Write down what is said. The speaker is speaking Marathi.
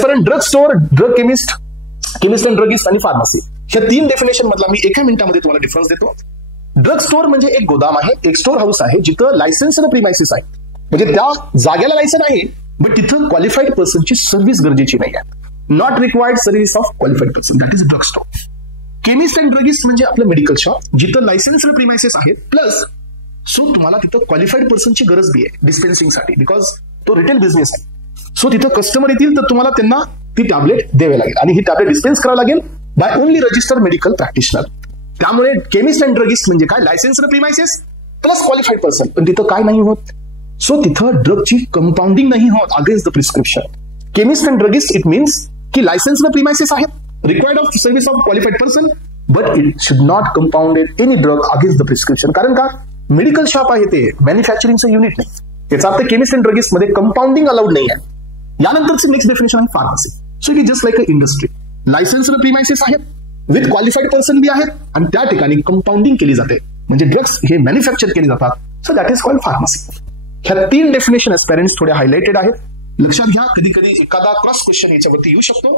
एस्पेरंट drug store, drug chemist, chemist and druggist आणि फार्मसी, ह्या 3 डेफिनेशन मधला मी एका मिनिटामध्ये तुम्हाला डिफरन्स देतो. ड्रग स्टोअर म्हणजे एक गोदाम आहे, एक स्टोअर हाऊस आहे जिथं लायसन्स्ड प्रिमायसेस आहे, म्हणजे त्या जागेला लायसन आहे बट तिथं क्वालिफाईड पर्सनची सर्व्हिस गरजेची नाही आहे. Not required service of qualified person, that is drug store. Chemist and druggist म्हणजे आपलं मेडिकल शॉप जिथं लायसन्स्ड प्रिमायसेस आहेत प्लस सो तुम्हाला तिथं क्वालिफाईड पर्सनची गरज बी आहे डिस्पेन्सिंगसाठी, बिकॉज तो रिटेल बिझनेस आहे. सो तिथं कस्टमर येतील तर तुम्हाला त्यांना ती टॅबलेट द्यावी लागेल आणि ही टॅबलेट डिस्पेन्स करावी लागेल by only registered medical practitioner. त्यामुळे केमिस्ट अँड ड्रगिस्ट म्हणजे काय, licensed premises plus qualified person. पण तिथं काय नाही होत, सो तिथं ड्रगची कंपाऊंडिंग नाही होत against the prescription. Chemist and druggist it means की लायसन्स्ड प्रिमायसेस आहेत, required of service of qualified person, but it should not compounded any drug against the prescription. कारण का, मेडिकल शॉप आहे ते, मॅन्युफॅक्चरिंगचं युनिट नाही. याचा अर्थ केमिस्ट अँड ड्रगिस्ट मध्ये कंपाऊंडिंग अलाउड नाही आहे. यानंतरची नेक्स्ट डेफिनेशन आहे pharmacy. So it is just like a industry, licensed premises आहेत, विथ क्वालिफाईड पर्सन बी आहेत आणि त्या ठिकाणी कंपाऊंडिंग केली जाते, म्हणजे ड्रग्स हे मॅन्युफॅक्चर केले जातात. So that is called pharmacy. ह्या 3 डेफिनेशन एस्पेरंट्स थोडे हायलाइटेड आहेत, लक्षात घ्या. कधी कधी एखादा क्रॉस क्वेश्चन याच्यावरती येऊ शकतो.